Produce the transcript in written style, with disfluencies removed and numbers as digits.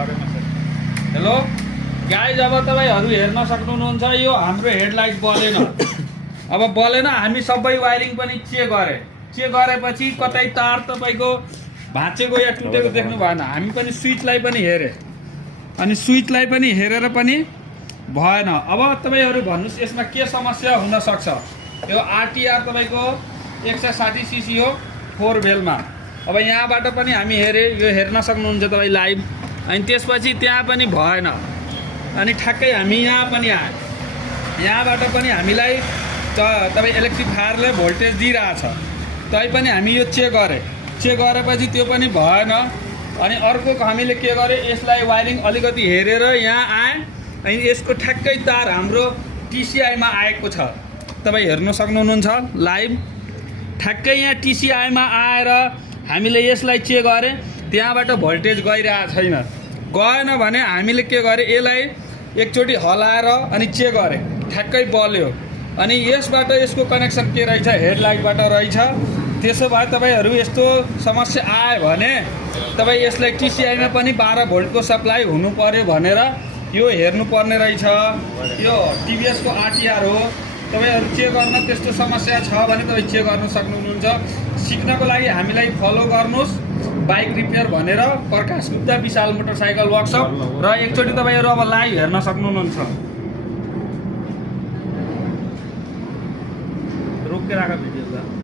Hello guys, अब तपाईँहरू हेर्न सक्नुहुन्छ यो हाम्रो हेडलाइट बलेन। अब बलेन, हामी सबै वायरिङ पनि चेक गरेपछि कतै तार तपाईँको भाँचेको या टुटेको देख्नु भएन। हामी पनि स्विचलाई पनि हेरे अनि स्विचलाई पनि हेरेर पनि भएन। अब तपाईँहरू भन्नुहोस् यसमा के समस्या हुन सक्छ। यो आरटिआर तपाईँको 160 सीसी हो 4 भेलमा। अब यहाँबाट पनि हामी हेरे, यो हेर्न सक्नुहुन्छ तपाईँ लाइभ। अनि त्यसपछि त्यहाँ पनि भएन अनि ठ्याक्कै हामी यहाँ पनि आए। यहाँबाट पनि हामीलाई तपाईँ इलेक्ट्रिफायरले भोल्टेज दिइरहेछ, तैपनि हामी यो चेक गरेपछि त्यो पनि भएन। अनि अर्को हामीले के गरे, यसलाई वायरिङ अलिकति हेरेर यहाँ आए। अनि यसको ठ्याक्कै तार हाम्रो टिसिआईमा आएको छ, तपाईँ हेर्न सक्नुहुन्छ लाइभ। ठ्याक्कै यहाँ टिसिआईमा आएर हामीले यसलाई चेक गरे, त्यहाँबाट भोल्टेज गइरहेको छैन। गएन भने हामीले के गरे, यसलाई एकचोटि हलाएर अनि चेक गरे, ठ्याक्कै बल्यो। अनि यसबाट यसको कनेक्सन के रहेछ, हेडलाइटबाट रहेछ। त्यसो भए तपाईँहरू यस्तो समस्या आयो भने तपाईँ यसलाई टिसिआईमा पनि 12 भोल्टको सप्लाई हुनु पर्यो भनेर यो हेर्नुपर्ने रहेछ। यो टिभिएसको आरटिआर हो। तपाईँहरू चेक गर्न त्यस्तो समस्या छ भने तपाईँ चेक गर्न सक्नुहुन्छ। सिक्नको लागि हामीलाई फलो गर्नुहोस्, बाइक रिपेयर भनेर, प्रकाश गुप्ता विशाल मोटरसाइकल वर्कसप। र एकचोटि तपाईँहरू अब लाइभ हेर्न सक्नुहुन्छ। रोकेर राख भिडियो।